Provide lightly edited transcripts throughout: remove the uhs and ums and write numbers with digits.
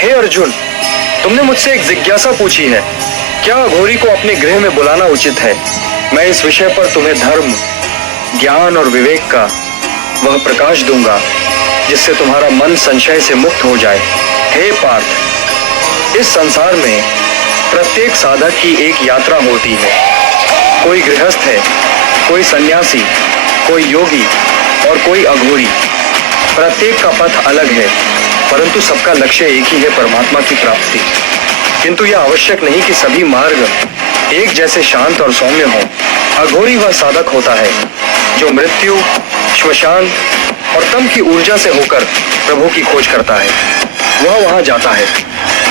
हे अर्जुन, तुमने मुझसे एक जिज्ञासा पूछी है, क्या अघोरी को अपने गृह में बुलाना उचित है? मैं इस विषय पर तुम्हें धर्म, ज्ञान और विवेक का वह प्रकाश दूंगा जिससे तुम्हारा मन संशय से मुक्त हो जाए। हे पार्थ, इस संसार में प्रत्येक साधक की एक यात्रा होती है। कोई गृहस्थ है, कोई सन्यासी, कोई योगी और कोई अघोरी। प्रत्येक का पथ अलग है, परंतु सबका लक्ष्य एक ही है, परमात्मा की प्राप्ति। किंतु यह आवश्यक नहीं कि सभी मार्ग एक जैसे शांत और सौम्य हो। अघोरी वह साधक होता है जो मृत्यु, श्मशान और तम की ऊर्जा से होकर प्रभु की खोज करता है। वह वहां जाता है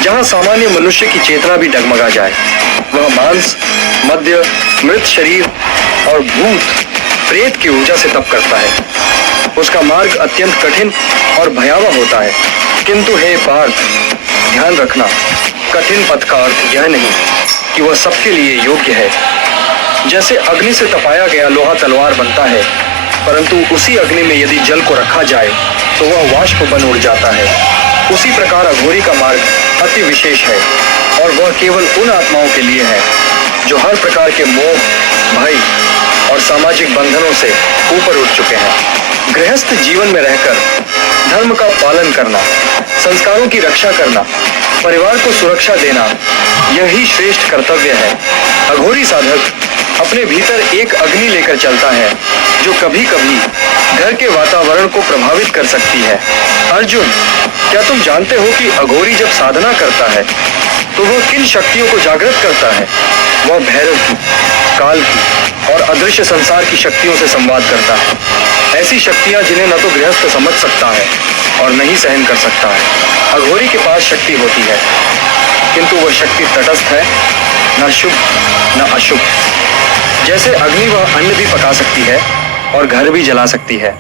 जहां सामान्य मनुष्य की चेतना भी डगमगा जाए। वह मांस, मद्य, मृत शरीर और भूत प्रेत की ऊर्जा से तप करता है। उसका मार्ग अत्यंत कठिन और भयावह होता है। किंतु हे पार्थ, ध्यान रखना, कठिन पथ का अर्थ यह नहीं कि वह सबके लिए योग्य है। जैसे अग्नि से तपाया गया लोहा तलवार बनता है, परंतु उसी अग्नि में यदि जल को रखा जाए तो वह वाष्प बन उड़ जाता है। उसी प्रकार अघोरी का मार्ग अति विशेष है और वह केवल उन आत्माओं के लिए है जो हर प्रकार के मोह, भय और सामाजिक बंधनों से ऊपर उठ चुके हैं। गृहस्थ जीवन में रहकर धर्म का पालन करना, संस्कारों की रक्षा करना, परिवार को सुरक्षा देना, यही श्रेष्ठ कर्तव्य है। अघोरी साधक अपने भीतर एक अग्नि लेकर चलता है जो कभी कभी घर के वातावरण को प्रभावित कर सकती है। अर्जुन, क्या तुम जानते हो कि अघोरी जब साधना करता है तो वह किन शक्तियों को जागृत करता है? वह भैरव की, काल की और अदृश्य संसार की शक्तियों से संवाद करता है। ऐसी शक्तियां जिन्हें न तो गृहस्थ समझ सकता है और न ही सहन कर सकता है। अघोरी के पास शक्ति होती है, किंतु वह शक्ति तटस्थ है, न शुभ न अशुभ। जैसे अग्नि वह अन्न भी पका सकती है और घर भी जला सकती है।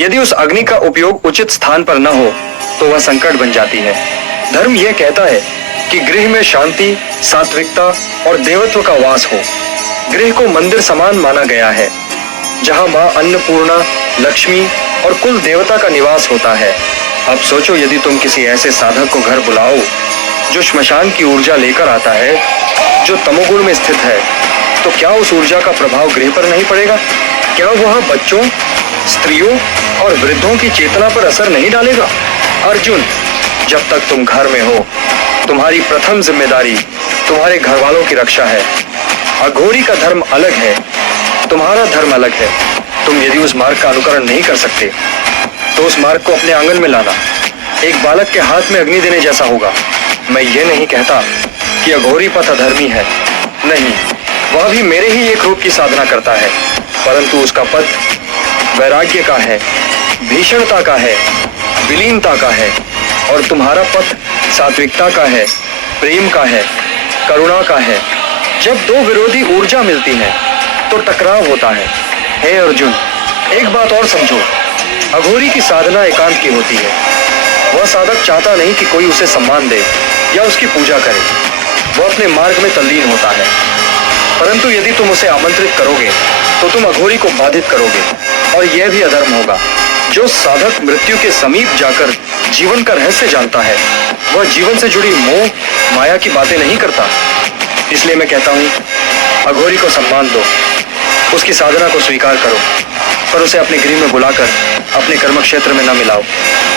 यदि उस अग्नि का उपयोग उचित स्थान पर न हो तो वह संकट बन जाती है। धर्म यह कहता है कि गृह में शांति, सात्विकता और देवत्व का वास हो। गृह को मंदिर समान माना गया है जहां मां अन्नपूर्णा, लक्ष्मी और कुल देवता का निवास होता है। अब सोचो, यदि तुम किसी ऐसे साधक को घर बुलाओ जो श्मशान की ऊर्जा लेकर आता है, जो तमोगुण में स्थित है, तो क्या उस ऊर्जा का प्रभाव गृह पर नहीं पड़ेगा? क्या वह बच्चों, स्त्रियों और वृद्धों की चेतना पर असर नहीं डालेगा? अर्जुन, जब तक तुम घर में हो, तुम्हारी प्रथम जिम्मेदारी तुम्हारे घर वालों की रक्षा है। अघोरी का धर्म अलग है, तुम्हारा धर्म अलग है। तुम यदि उस मार्ग का अनुकरण नहीं कर सकते तो उस मार्ग को अपने आंगन में लाना एक बालक के हाथ में अग्नि देने जैसा होगा। मैं ये नहीं कहता कि अघोरी पथ अधर्मी है, नहीं, वह भी मेरे ही एक रूप की साधना करता है, परंतु उसका पथ वैराग्य का है, भीषणता का है, विलीनता का है, और तुम्हारा पथ सात्विकता का है, प्रेम का है, करुणा का है। जब दो विरोधी ऊर्जा मिलती है तो टकराव होता है। हे अर्जुन, एक बात और समझो, अघोरी की साधना एकांत की होती है। वह साधक चाहता नहीं कि कोई उसे सम्मान दे या उसकी पूजा करे। वह अपने मार्ग में तल्लीन होता है, परंतु यदि तुम उसे आमंत्रित करोगे तो तुम अघोरी को बाधित करोगे और यह भी अधर्म होगा। जो साधक मृत्यु के समीप जाकर जीवन का रहस्य जानता है, वह जीवन से जुड़ी मोह, माया की बातें नहीं करता। इसलिए मैं कहता हूँ, अघोरी को सम्मान दो, उसकी साधना को स्वीकार करो, पर उसे अपने गृह में बुलाकर अपने कर्म क्षेत्र में न मिलाओ।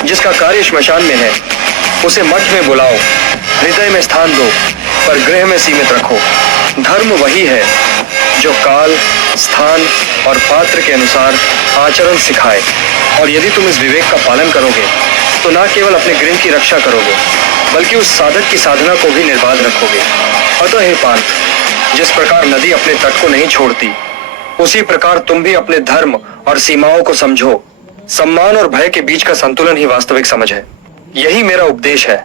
जिसका कार्य श्मशान में है उसे मठ में बुलाओ, हृदय में स्थान दो, पर गृह में सीमित रखो। धर्म वही है जो काल, स्थान और पात्र के अनुसार आचरण सिखाए, और यदि तुम इस विवेक का पालन करोगे तो न केवल अपने गृह की रक्षा करोगे बल्कि उस साधक की साधना को भी निर्बाध रखोगे। अतः हे पार्थ, जिस प्रकार नदी अपने तट को नहीं छोड़ती, उसी प्रकार तुम भी अपने धर्म और सीमाओं को समझो। सम्मान और भय के बीच का संतुलन ही वास्तविक समझ है। यही मेरा उपदेश है।